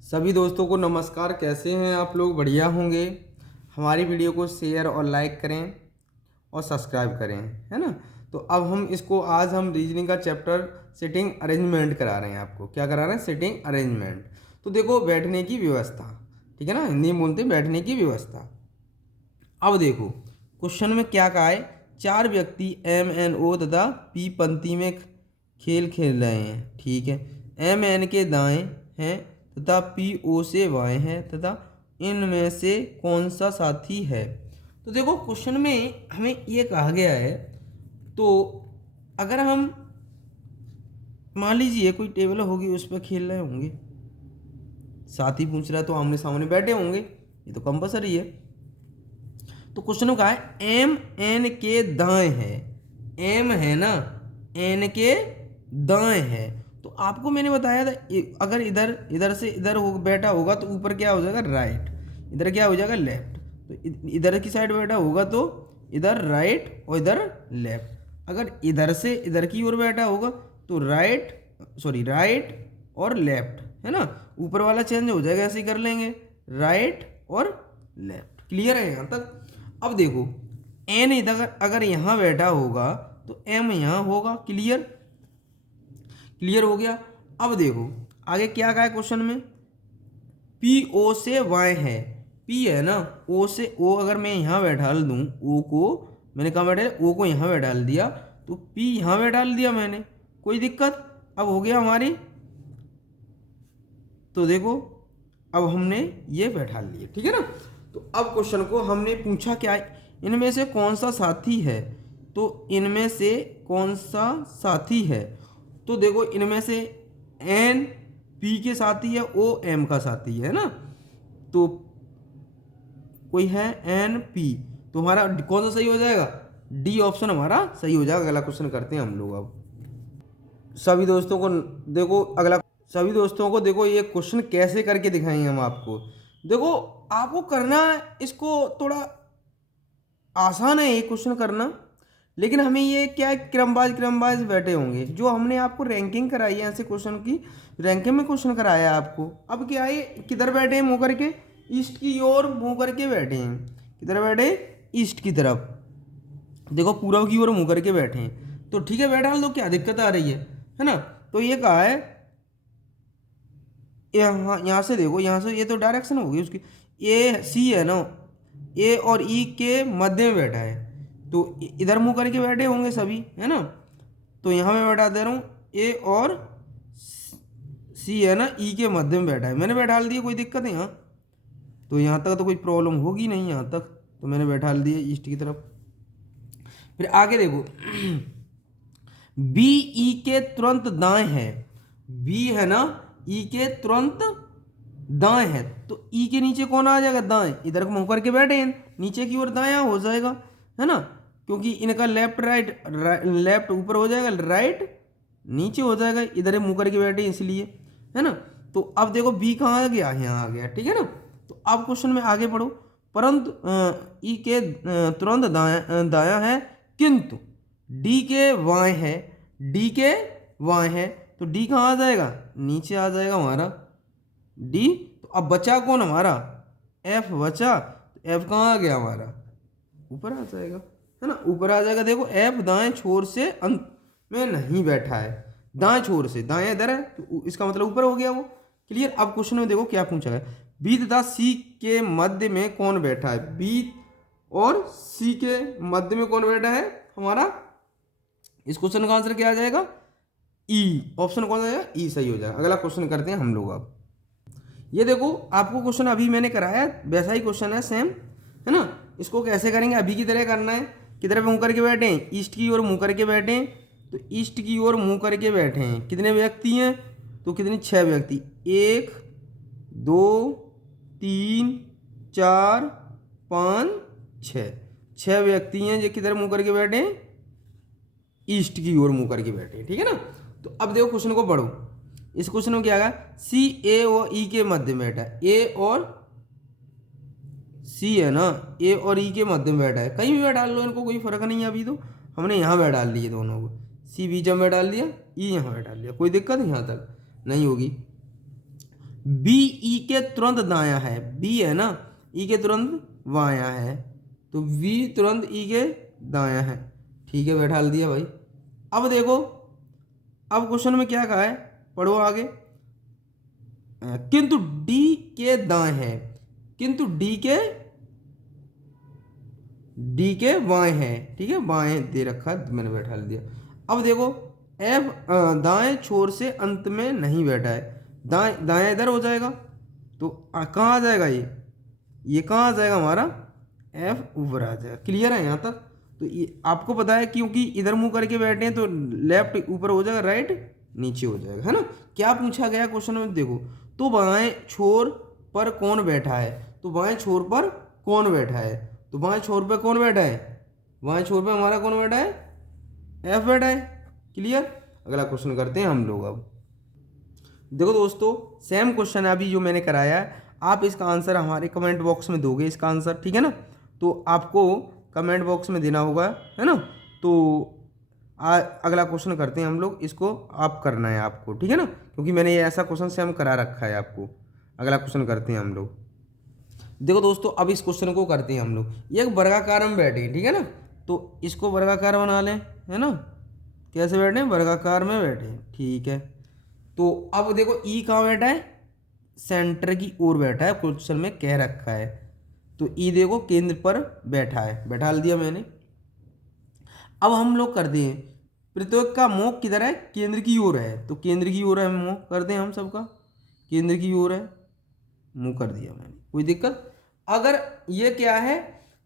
सभी दोस्तों को नमस्कार। कैसे हैं आप लोग? बढ़िया होंगे। हमारी वीडियो को शेयर और लाइक करें और सब्सक्राइब करें, है ना। तो अब आज हम रीजनिंग का चैप्टर सिटिंग अरेंजमेंट करा रहे हैं। आपको क्या करा रहे हैं? Sitting arrangement. तो देखो, बैठने की व्यवस्था, ठीक है ना, हिंदी में बोलते हैं बैठने की व्यवस्था। अब देखो क्वेश्चन में क्या कहा है। चार व्यक्ति एम एन ओ तथा पी पंक्ति में खेल खेल रहे हैं, ठीक है। एम एन के दाएं हैं तथा पी ओ से बाएं हैं तथा इनमें से कौन सा साथी है। तो देखो क्वेश्चन में हमें ये कहा गया है। तो अगर हम मान लीजिए कोई टेबल होगी, उस पर खेल रहे होंगे, साथी पूछ रहा है तो आमने सामने बैठे होंगे, ये तो कंपलसरी है। तो क्वेश्चन में कहा है एम एन के दाएं है। एम है ना, एन के दाएं है। तो आपको मैंने बताया था अगर इधर इधर से इधर हो बैठा होगा तो ऊपर क्या हो जाएगा? राइट। इधर क्या हो जाएगा? लेफ्ट। तो इधर की साइड बैठा होगा तो इधर राइट और इधर लेफ्ट। अगर इधर से इधर की ओर बैठा होगा तो राइट और लेफ्ट, है ना। ऊपर वाला चेंज हो जाएगा, ऐसे ही कर लेंगे, राइट और लेफ्ट। क्लियर है यहाँ तक? अब देखो एन इधर अगर यहाँ बैठा होगा तो एम यहाँ होगा। क्लियर? क्लियर हो गया। अब देखो आगे क्या कहा है क्वेश्चन में। पी ओ से वाई है। पी है ना, ओ से ओ अगर मैं यहाँ बैठा दूँ, ओ को मैंने कहाँ बैठा, ओ को यहाँ बैठा दिया, तो पी यहाँ बैठा दिया मैंने, कोई दिक्कत? अब हो गया हमारी। तो देखो अब हमने ये बैठा लिए, ठीक है ना। तो अब क्वेश्चन को हमने पूछा क्या है, इनमें से कौन सा साथी है। तो इनमें से कौन सा साथी है। तो देखो इनमें से एन पी के साथी है, ओ एम का साथी है ना। तो कोई है एन पी, तो हमारा कौन सा सही हो जाएगा? डी ऑप्शन हमारा सही हो जाएगा। अगला क्वेश्चन करते हैं हम लोग। अब सभी दोस्तों को देखो सभी दोस्तों को देखो ये क्वेश्चन कैसे करके दिखाएंगे हम आपको। देखो आपको करना है इसको, थोड़ा आसान है ये क्वेश्चन करना, लेकिन हमें ये क्या है, क्रमवाइज बैठे होंगे। जो हमने आपको रैंकिंग कराई है ऐसे क्वेश्चन की, रैंकिंग में क्वेश्चन कराया है आपको। अब क्या है, किधर बैठे हैं? मुँह करके ईस्ट की ओर मुँह करके बैठे हैं। किधर बैठे? ईस्ट की तरफ। देखो पूरब की ओर मुँह करके बैठे हैं, तो ठीक है बैठा लो, क्या दिक्कत आ रही है ना। तो ये कहा है यहाँ से देखो, यहाँ से ये तो डायरेक्शन होगी उसकी। ए सी है ना, ए और ई के मध्य में बैठा है, तो इधर मुंह करके बैठे होंगे सभी, है ना। तो यहाँ मैं बैठा दे रहा हूँ, ए और सी है ना, ई के मध्य में बैठा है, मैंने बैठा दिया, कोई दिक्कत है यहाँ। तो यहाँ तक तो कोई प्रॉब्लम होगी नहीं यहाँ तक, तो मैंने बैठा दिया ईस्ट की तरफ। फिर आगे देखो बी ई के तुरंत दाएं है। बी है ना, ई के तुरंत दाएं है, तो ई के नीचे कौन आ जाएगा? दाएं। इधर को मुंह करके बैठे हैं, नीचे की ओर दायां हो जाएगा, है ना, क्योंकि इनका लेफ्ट राइट, लेफ्ट ऊपर हो जाएगा, राइट नीचे हो जाएगा, इधर मुंह करके बैठे इसलिए, है ना। तो अब देखो बी कहाँ आ गया? यहाँ आ गया, ठीक है ना। तो अब क्वेश्चन में आगे पढ़ो। परंतु ई के तुरंत दाया है, किंतु डी के वाएं है। डी के वाएं है, तो डी कहाँ आ जाएगा? नीचे आ जाएगा हमारा डी। तो अब बचा कौन हमारा? एफ बचा। तो एफ कहाँ आ गया हमारा? ऊपर आ जाएगा, है ना, ऊपर आ जाएगा। देखो एफ दाएं छोर से अंत में नहीं बैठा है, दाएं छोर से, दाएं इधर है, तो इसका मतलब ऊपर हो गया वो। क्लियर? अब क्वेश्चन में देखो क्या पूछा है, बी तथा सी के मध्य में कौन बैठा है। बी और सी के मध्य में कौन बैठा है हमारा? इस क्वेश्चन का आंसर क्या आ जाएगा? ई। ऑप्शन कौन सा जाएगा? ई सही हो जाएगा। अगला क्वेश्चन करते हैं हम लोग। अब ये देखो आपको क्वेश्चन अभी मैंने कराया वैसा ही क्वेश्चन है, सेम, है ना। इसको कैसे करेंगे? अभी की तरह करना है। किधर पे मुंह करके बैठे हैं? ईस्ट की ओर मुंह करके बैठे हैं, तो ईस्ट की ओर मुंह करके बैठे हैं। कितने व्यक्ति हैं? तो कितने? 6 व्यक्ति। 1 2 3 4 5 6, 6 व्यक्ति हैं जो किधर मुंह करके बैठे हैं? ईस्ट की ओर मुंह करके बैठे हैं, ठीक है ना। तो अब देखो क्वेश्चन को पढ़ो। इस क्वेश्चन में क्या है? सी ए और ई के मध्य में बैठा है। ए और सी है ना, ए और ई के मध्य में बैठा है। कहीं भी बैठा लो, इनको कोई फर्क नहीं है। अभी तो हमने यहाँ बैठा लिए दोनों को, सी बीच में डाल दिया, ई यहाँ बैठा लिया, कोई दिक्कत यहाँ तक नहीं होगी। बी ई के तुरंत दाया है, बी है ना, ई के तुरंत बाया है, तो बी तुरंत ई के दाया है। ठीक है, बैठा दिया भाई। अब देखो, अब क्वेश्चन में क्या कहा है, पढ़ो आगे। किंतु डी के दाएं है, किंतु डी के बाएं है। ठीक है, बाएं दे रखा है, मैंने बैठा दिया। अब देखो एफ दाएं छोर से अंत में नहीं बैठा है, दाएं दाएं इधर हो जाएगा, तो कहाँ आ जाएगा ये कहाँ आ जाएगा हमारा, एफ ऊपर आ जाएगा। क्लियर है यहाँ तक? तो ये आपको पता है, क्योंकि इधर मुंह करके बैठे हैं तो लेफ्ट ऊपर हो जाएगा, राइट नीचे हो जाएगा, है ना। क्या पूछा गया क्वेश्चन में, देखो, तो बाएं छोर पर कौन बैठा है, तो बाएं छोर पर कौन बैठा है, तो बाएं छोर पर कौन बैठा है, बाएं छोर पर हमारा कौन बैठा है, एफ बैठा है। क्लियर? अगला क्वेश्चन करते हैं हम लोग। अब देखो दोस्तों, सेम क्वेश्चन है अभी जो मैंने कराया है, आप इसका आंसर हमारे कमेंट बॉक्स में दोगे इसका आंसर, ठीक है ना। तो आपको कमेंट बॉक्स में देना होगा, है ना। तो अगला क्वेश्चन करते हैं हम लोग, इसको आप करना है आपको, ठीक है ना, क्योंकि मैंने ये ऐसा क्वेश्चन सेम करा रखा है आपको। अगला क्वेश्चन करते हैं हम लोग। देखो दोस्तों, अब इस क्वेश्चन को करते हैं हम लोग। ये एक वर्गाकार में बैठे हैं, ठीक है ना, तो इसको वर्गाकार बना लें, है ना। कैसे बैठे हैं, वर्गाकार में बैठे हैं, ठीक है। तो अब देखो ई कहाँ बैठा है, सेंटर की ओर बैठा है, क्वेश्चन में कह रखा है। तो ई देखो केंद्र पर बैठा है, बैठा दिया मैंने। अब हम लोग करते हैं, प्रत्येक का मुंह किधर है, केंद्र की ओर है, तो केंद्र की ओर है, मुंह कर दें हम सबका, केंद्र की ओर है, मुंह कर दिया मैंने, कोई दिक्कत। अगर ये क्या है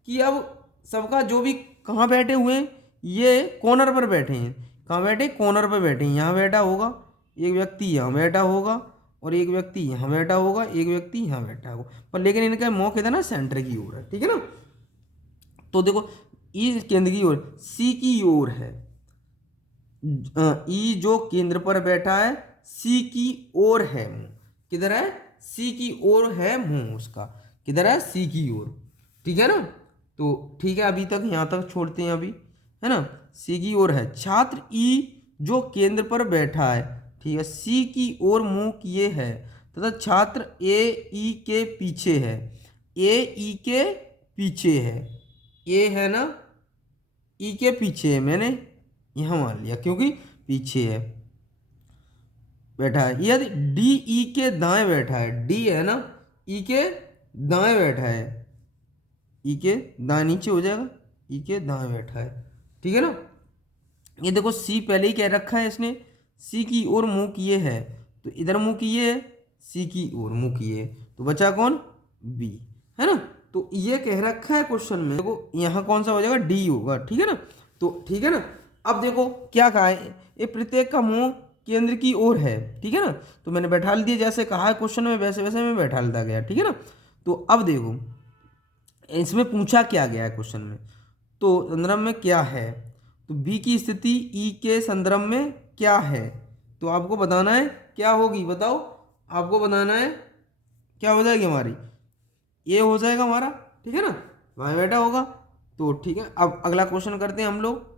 कि अब सबका जो भी कहाँ बैठे हुए हैं, ये कॉर्नर पर बैठे हैं, कहाँ बैठे, कॉर्नर पर बैठे हैं, यहाँ बैठा होगा एक व्यक्ति, यहाँ बैठा होगा, और एक व्यक्ति यहाँ बैठा होगा, एक व्यक्ति यहाँ बैठा होगा, पर लेकिन इनका मुंह किधर ना, सेंटर की ओर है, ठीक है ना। तो देखो ई केंद्र की ओर, सी की ओर है, ई जो केंद्र पर बैठा है, सी की ओर है मुंह, किधर है, सी की ओर है मुंह उसका, किधर है, सी की ओर, ठीक है ना। तो ठीक है, अभी तक यहाँ तक छोड़ते हैं अभी, है ना। सी की ओर है, छात्र ई जो केंद्र पर बैठा है, ठीक है, सी की ओर मुंह किए है, तथा छात्र ए ई के पीछे है, ए ई के पीछे है, ए है ना, ई के पीछे है, मैंने यहाँ मान लिया क्योंकि पीछे है बैठा है। यदि डी ई के दाएं बैठा है, डी है ना, ई के दाएं बैठा है, ई के दाएं नीचे हो जाएगा, ई के दाएं बैठा है, ठीक है ना। ये देखो सी पहले ही कह रखा है इसने, सी की ओर मुंह किए है, तो इधर मुंह किए है, सी की ओर मुंह किए है, तो बचा कौन, बी, है ना। तो ये कह रखा है क्वेश्चन में, देखो यहाँ कौन सा हो जाएगा, डी होगा, ठीक है ना। तो ठीक है ना। अब देखो क्या कहा है, ये प्रत्येक का मुंह केंद्र की ओर है, ठीक है ना। तो मैंने बैठा दिया, जैसे कहा है क्वेश्चन में वैसे वैसे मैं बैठा देता गया, ठीक है ना। तो अब देखो इसमें पूछा क्या गया है क्वेश्चन में, तो संदर्भ में क्या है, तो बी की स्थिति ई के संदर्भ में क्या है, तो आपको बताना है क्या होगी, बताओ, आपको बताना है क्या हो जाएगी हमारी, ये हो जाएगा हमारा, ठीक है ना, वहाँ बैठा होगा। तो ठीक है, अब अगला क्वेश्चन करते हैं हम लोग।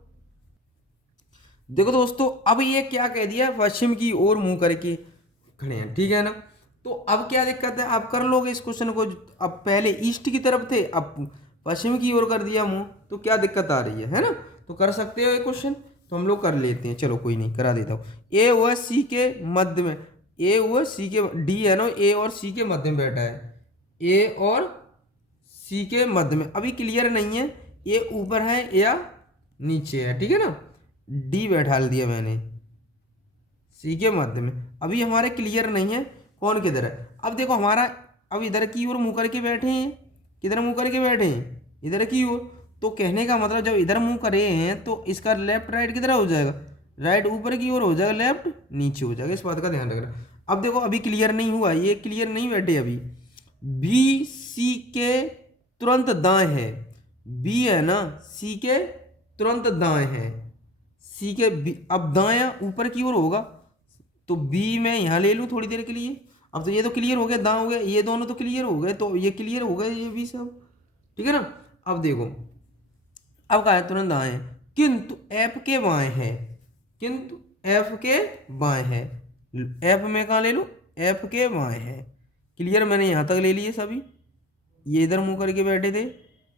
देखो दोस्तों, अब ये क्या कह दिया, पश्चिम की ओर मुंह करके खड़े हैं, ठीक है ना। तो अब क्या दिक्कत है, आप कर लोगे इस क्वेश्चन को, अब पहले ईस्ट की तरफ थे, अब पश्चिम की ओर कर दिया मुंह, तो क्या दिक्कत आ रही है ना। तो कर सकते हो ये क्वेश्चन, तो हम लोग कर लेते हैं, चलो कोई नहीं, करा देता हूँ। ए व सी के मध्य में, ए व सी के, डी है ना, ए और सी के मध्य में बैठा है, ए और सी के मध्य में, अभी क्लियर नहीं है ए ऊपर है या नीचे है, ठीक है ना। डी बैठा दिया मैंने सी के मध्य में, अभी हमारे क्लियर नहीं है कौन किधर है। अब देखो हमारा, अब इधर की ओर मुंह करके बैठे हैं, किधर मुंह करके बैठे हैं, इधर की ओर। तो कहने का मतलब जब इधर मुंह करे हैं तो इसका लेफ्ट राइट किधर हो जाएगा, राइट ऊपर की ओर हो जाएगा, लेफ्ट नीचे हो जाएगा, इस बात का ध्यान रखना। अब देखो अभी क्लियर नहीं हुआ, ये क्लियर नहीं बैठे अभी। बी सी के तुरंत दाएं है, बी है ना, सी के तुरंत दाएं है, सी के अब दायां ऊपर की ओर होगा, तो बी मैं यहाँ ले लूँ थोड़ी देर के लिए। अब तो ये तो क्लियर हो गया, दाएं हो गया, ये दोनों तो क्लियर हो गए, तो ये क्लियर हो गए ये भी सब, ठीक है ना। अब देखो, अब कहा है तुरंत दाएं, किंतु एफ के बाएं है, किंतु एफ के बाएं है, एफ में कहाँ ले लूँ, एफ के बाएं है। क्लियर, मैंने यहाँ तक ले लिए सभी। ये इधर मुंह करके बैठे थे,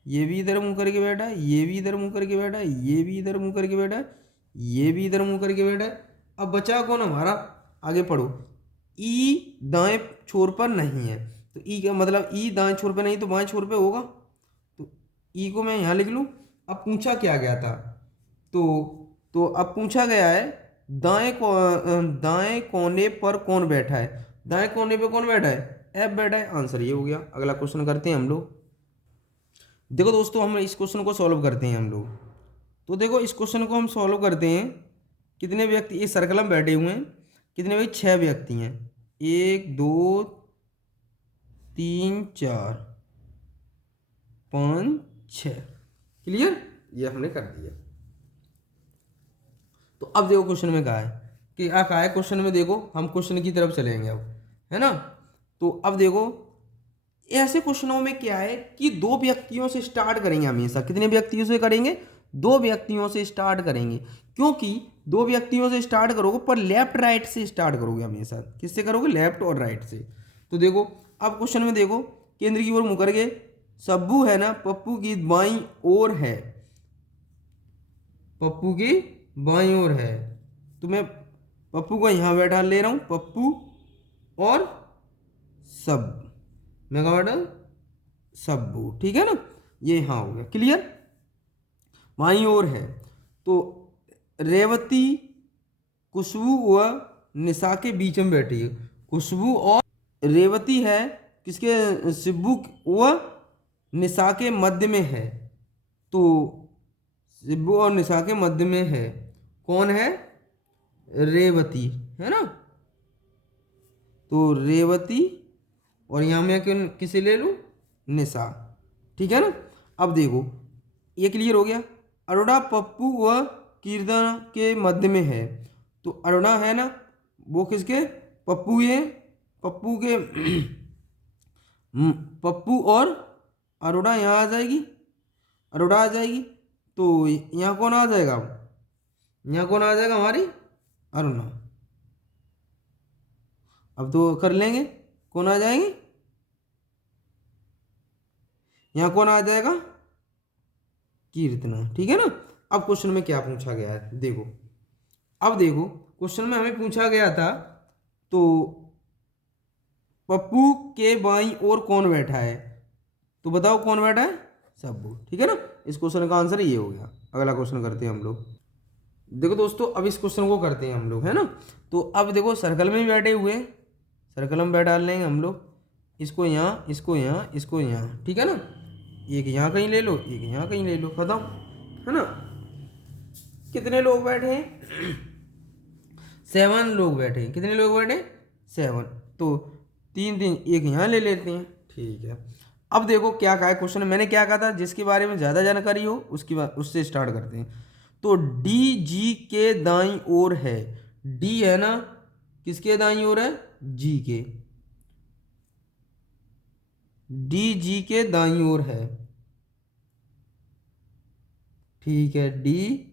ये भी इधर मुंह करके बैठा, ये भी इधर मुंह करके बैठा, ये भी इधर मुंह करके बैठा, ये भी इधर मुंह करके बैठा। अब बचा कौन हमारा, आगे पढ़ो। ई दाएं छोर पर नहीं है, तो ई का मतलब ई दाएं छोर पर नहीं तो बाएं छोर पे होगा, तो ई को मैं यहाँ लिख लूँ। अब पूछा क्या गया था, तो अब पूछा गया है दाएं कोने पर कौन बैठा है। दाएं कोने पे कौन बैठा है, एफ बैठा है। आंसर ये हो गया। अगला क्वेश्चन करते हैं हम लोग। देखो दोस्तों, हम इस क्वेश्चन को सॉल्व करते हैं हम लोग। तो देखो, इस क्वेश्चन को हम सॉल्व करते हैं। कितने व्यक्ति इस सर्कल में बैठे हुए हैं, कितने भाई, 6 व्यक्ति हैं। 1 2 3 4 5 6। क्लियर, ये हमने कर दिया। तो अब देखो क्वेश्चन में कहा है कि कहा है क्वेश्चन में, देखो हम क्वेश्चन की तरफ चलेंगे अब, है ना। तो अब देखो, ऐसे क्वेश्चनों में क्या है कि 2 व्यक्तियों से स्टार्ट करेंगे हमेशा। कितने व्यक्तियों से करेंगे, 2 व्यक्तियों से स्टार्ट करेंगे, क्योंकि 2 व्यक्तियों से स्टार्ट करोगे पर लेफ्ट राइट से स्टार्ट करोगे हमेशा। किससे करोगे, लेफ्ट और राइट से। तो देखो, अब क्वेश्चन में देखो, केंद्र की ओर मुँह करके सब्बू है ना, पप्पू की बाईं ओर है, पप्पू की बाईं ओर है। तो मैं पप्पू को यहाँ बैठा ले रहा हूँ, पप्पू और सब, मैं कहाँ बैठा, सब्बू, ठीक है ना। ये यहाँ हो गया। क्लियर, बाईं ओर है। तो रेवती खुशबू व निशा के बीच में बैठी है। खुशबू और रेवती है किसके, शिब्बू व निशा के मध्य में है। तो शिब्बू और निशा के मध्य में है कौन है, रेवती, है ना। तो रेवती, और यहाँ मैं किसे ले लूँ, निशा, ठीक है ना। अब देखो, ये क्लियर हो गया। अरोड़ा पप्पू व कीर्तन के मध्य में है। तो अरोड़ा है ना, वो किसके, पप्पू, ये पप्पू के पप्पू और अरोड़ा यहाँ आ जाएगी, अरोड़ा आ जाएगी। तो यहाँ कौन आ जाएगा, यहाँ कौन आ जाएगा, हमारी अरुणा। अब तो कर लेंगे, कौन आ जाएंगे, यहाँ कौन आ जाएगा, कीर्तना, ठीक है ना। अब क्वेश्चन में क्या पूछा गया है, देखो। अब देखो, क्वेश्चन में हमें पूछा गया था, तो पप्पू के बाईं ओर कौन बैठा है, तो बताओ कौन बैठा है, सब्बू, ठीक है ना। इस क्वेश्चन का आंसर ये हो गया। अगला क्वेश्चन करते हैं हम लोग। देखो दोस्तों, अब इस क्वेश्चन को करते हैं हम लोग, है ना। तो अब देखो, सर्कल में ही बैठे हुए हैं, सर्कल में बैठा लेंगे हम लोग, इसको यहाँ, इसको यहाँ, इसको यहाँ, ठीक है ना। एक यहाँ कहीं ले लो, एक यहाँ कहीं ले लो, खत्म, है ना। कितने लोग बैठे हैं, 7 लोग बैठे हैं। कितने लोग बैठे, 7। तो 3 3 एक यहाँ ले लेते हैं, ठीक है। अब देखो क्या कहा है क्वेश्चन, मैंने क्या कहा था, जिसके बारे में ज़्यादा जानकारी हो उसकी बात, उससे स्टार्ट करते हैं। तो डी जी के दाईं ओर है, डी है ना, किसके दाईं ओर है, जी के, डी जी के दाईं ओर है, ठीक है, डी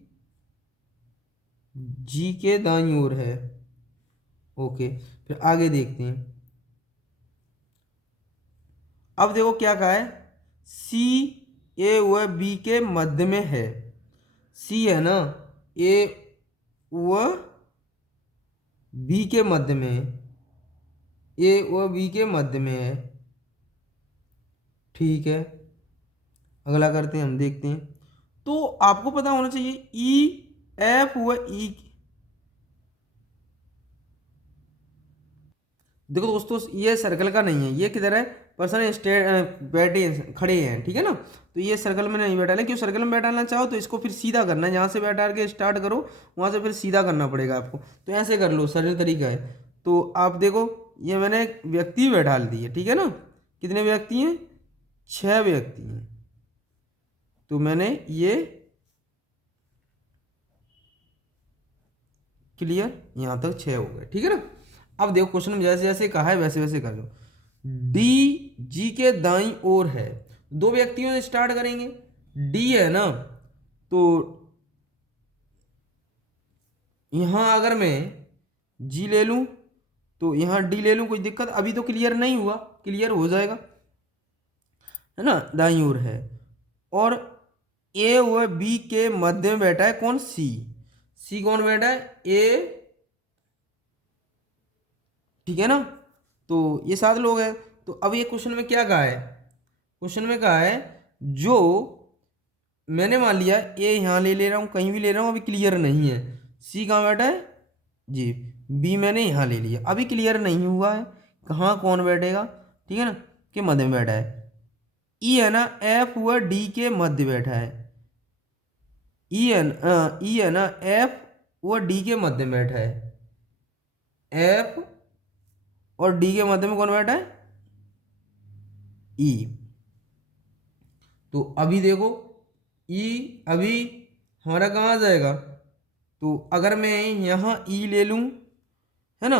जी के दाईं ओर है। ओके, फिर आगे देखते हैं। अब देखो क्या कहा है, सी ए व बी के मध्य में है। सी है ना, ए व बी के मध्य में है, ए व बी के मध्य में है, ठीक है। अगला करते हैं, हम देखते हैं। तो आपको पता होना चाहिए ई एफ व ई, देखो दोस्तों, ये सर्कल का नहीं है, ये किधर है, पर्सन स्टेट बैठे खड़े हैं, ठीक है ना। तो ये सर्कल में नहीं बैठा है, क्यों, सर्कल में बैठाना चाहो तो इसको फिर सीधा करना है, जहाँ से बैठा के स्टार्ट करो वहाँ से फिर सीधा करना पड़ेगा आपको। तो ऐसे कर लो, सरल तरीका है। तो आप देखो, ये मैंने व्यक्ति बैठा दिए, ठीक है ना। कितने व्यक्ति हैं, 6 व्यक्ति हैं। तो मैंने ये क्लियर, यहाँ तक 6 हो गए, ठीक है ना। अब देखो क्वेश्चन में जैसे जैसे कहा है वैसे वैसे कर दो। डी जी के दाईं ओर है, 2 व्यक्तियों से स्टार्ट करेंगे, डी है ना। तो यहाँ अगर मैं जी ले लूँ तो यहाँ डी ले लूँ, कोई दिक्कत? अभी तो क्लियर नहीं हुआ, क्लियर हो जाएगा, है ना, दाईं ओर है। और ए व बी के मध्य में बैठा है कौन? सी। सी कौन बैठा है? ए, ठीक है ना। तो ये 7 लोग हैं। तो अब ये क्वेश्चन में क्या कहा है? क्वेश्चन में कहा है जो मैंने मान लिया ए यहाँ ले रहा हूँ, कहीं भी ले रहा हूँ, अभी क्लियर नहीं है। सी कहाँ बैठा है? जी। बी मैंने यहाँ ले लिया, अभी क्लियर नहीं हुआ है कहाँ कौन बैठेगा, ठीक है ना, के मध्य में बैठा है। ई है ना, एफ व डी के मध्य बैठा है। ई है ना, एफ व डी के मध्य में बैठा है। एफ और डी के मध्य में कौन बैठा है? ई। तो अभी देखो ई अभी हमारा कहाँ आ जाएगा? तो अगर मैं यहाँ ई ले लूँ, है ना,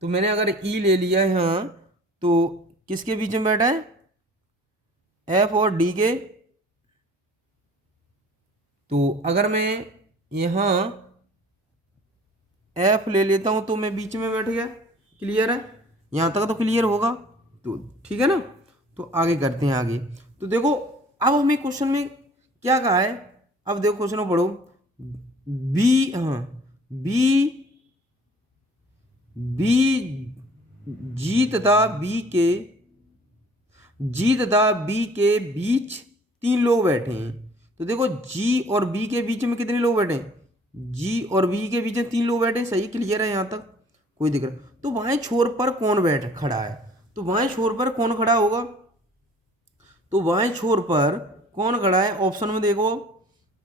तो मैंने अगर ई ले लिया यहाँ, तो किसके बीच में बैठा है? एफ और डी के। तो अगर मैं यहाँ एफ ले लेता हूँ तो मैं बीच में बैठ गया, क्लियर है? यहाँ तक तो क्लियर होगा, तो ठीक है ना। तो आगे करते हैं आगे। तो देखो अब हमें क्वेश्चन में क्या कहा है, अब देखो क्वेश्चन को पढ़ो। बी, हाँ, बी जी तथा बी के बीच 3 लोग बैठे हैं। तो देखो जी और बी के बीच में कितने लोग बैठे हैं? जी और बी के बीच में 3 लोग बैठे हैं, सही, क्लियर है यहाँ तक, कोई दिक्कत? तो बाएं छोर पर कौन बैठ खड़ा है? तो बाएं छोर पर कौन खड़ा होगा? तो बाएं छोर पर कौन खड़ा है? ऑप्शन में देखो,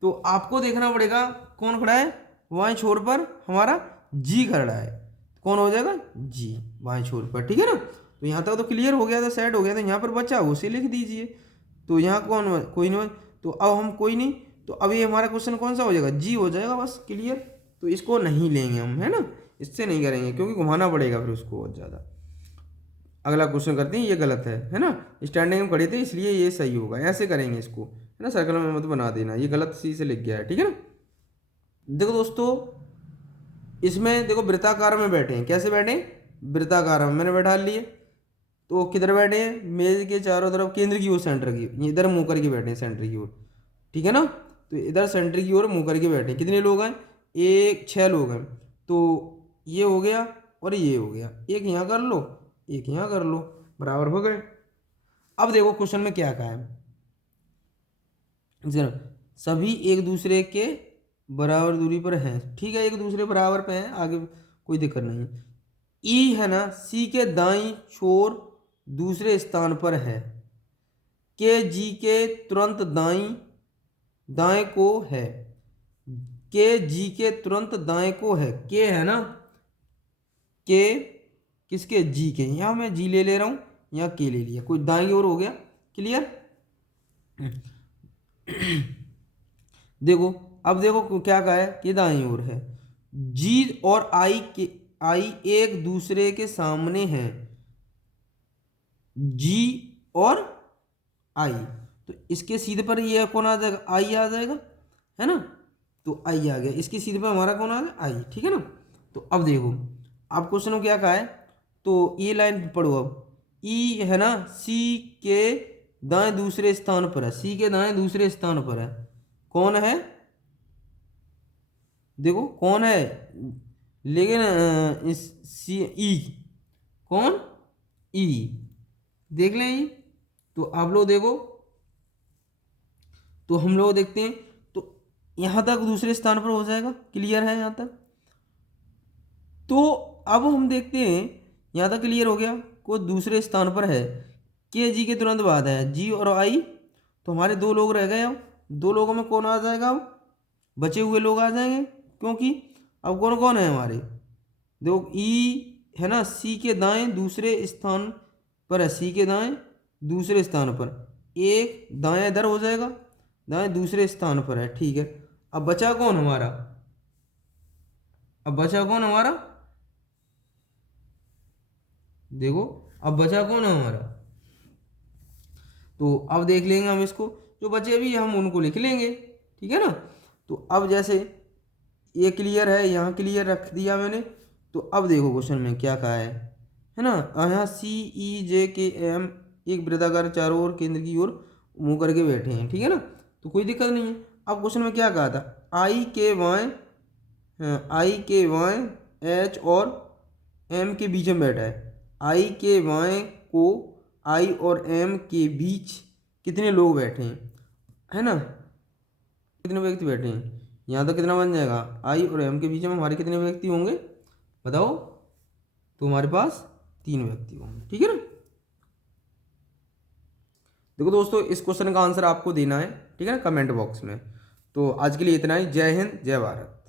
तो आपको देखना पड़ेगा कौन खड़ा है बाएं छोर पर। हमारा जी खड़ा है, कौन हो जाएगा? जी, बाएं छोर पर, ठीक है ना। तो यहाँ तक तो क्लियर हो गया था, सेट हो गया था। यहाँ पर बचा उसे लिख दीजिए। तो यहाँ कौन? कोई नहीं। तो अब हम कोई नहीं, तो अब ये हमारा क्वेश्चन कौन सा हो जाएगा? जी हो जाएगा, बस, क्लियर। तो इसको नहीं लेंगे हम, है ना, इससे नहीं करेंगे क्योंकि घुमाना पड़ेगा फिर उसको बहुत ज़्यादा। अगला क्वेश्चन करते हैं, ये गलत है ना, स्टैंडिंग में खड़े थे इसलिए ये सही होगा, ऐसे करेंगे इसको, है ना, सर्कल में मत बना देना, ये गलत सी से लिख गया है, ठीक है ना। देखो दोस्तों, इसमें देखो वृत्ताकार में बैठे हैं, कैसे बैठे हैं? वृत्ताकार में मैंने बैठा लिए। तो किधर बैठे हैं? मेज के चारों तरफ केंद्र की ओर, सेंटर की, इधर मुँह करके बैठे हैं सेंटर की ओर, ठीक है ना। तो इधर सेंटर की ओर मुँह करके बैठे हैं। कितने लोग हैं? 6 लोग हैं। तो ये हो गया और ये हो गया, एक यहाँ कर लो, एक यहाँ कर लो, बराबर हो गए। अब देखो क्वेश्चन में क्या कहा है, सभी एक दूसरे के बराबर दूरी पर हैं, ठीक है, एक दूसरे बराबर पे हैं, आगे कोई दिक्कत नहीं है। ई है ना, सी के दाईं छोर दूसरे स्थान पर है, के जी के तुरंत दाएं को है, के जी के तुरंत दाएं को है, के है ना, के किसके? जी के। यहाँ मैं जी ले रहा हूँ, यहाँ के ले लिया, कोई दाएं की ओर हो गया, क्लियर। देखो अब देखो क्या कहा है कि दाईं ओर है। जी और आई एक दूसरे के सामने हैं, जी और आई, तो इसके सीधे पर ये कौन आ जाएगा? आई आ जाएगा, है ना। तो आई आ गया, इसके सीधे पर हमारा कौन आ गया? आई, ठीक है ना। तो अब देखो, अब क्वेश्चन में क्या कहा है, तो ये लाइन पढ़ो अब। ई है ना, सी के दाएं दूसरे स्थान पर है, सी के दाएं दूसरे स्थान पर है, कौन है? देखो कौन है, लेकिन इस सी ई, कौन? ई, देख लें ई। तो आप लोग देखो, तो हम लोग देखते हैं, तो यहाँ तक दूसरे स्थान पर हो जाएगा, क्लियर है यहाँ तक। तो अब हम देखते हैं, यहाँ तक क्लियर हो गया, को दूसरे स्थान पर है, के जी के तुरंत बाद है जी और आई, तो हमारे 2 लोग रह गए। अब 2 लोगों में कौन आ जाएगा? अब बचे हुए लोग आ जाएंगे, क्योंकि अब कौन कौन है हमारे? देखो ई है ना, सी के दाएं दूसरे स्थान पर है, सी के दाएं दूसरे स्थान पर, एक दाएं इधर हो जाएगा, दाएं दूसरे स्थान पर है, ठीक है। अब बचा कौन हमारा? अब बचा कौन हमारा? देखो अब बचा कौन है हमारा? तो अब देख लेंगे हम इसको, जो बचे भी हम उनको लिख लेंगे, ठीक है ना। तो अब जैसे ये क्लियर है, यहाँ क्लियर रख दिया मैंने। तो अब देखो क्वेश्चन में क्या कहा है, है ना। यहाँ CEJKM एक वृत्ताकार चारों ओर केंद्र की ओर मुंह करके बैठे हैं, ठीक है ना, तो कोई दिक्कत नहीं है। अब क्वेश्चन में क्या कहा था, I के बाएं H और M के बीच में बैठा है। I के बाएं को I और M के बीच कितने लोग बैठे हैं, है ना, कितने व्यक्ति बैठे हैं। यहाँ तो कितना बन जाएगा, I और M के बीच में हमारे कितने व्यक्ति होंगे बताओ, तो हमारे पास 3 व्यक्ति होंगे, ठीक है ना। देखो दोस्तों, इस क्वेश्चन का आंसर आपको देना है, ठीक है ना, कमेंट बॉक्स में। तो आज के लिए इतना ही। जय हिंद, जय भारत।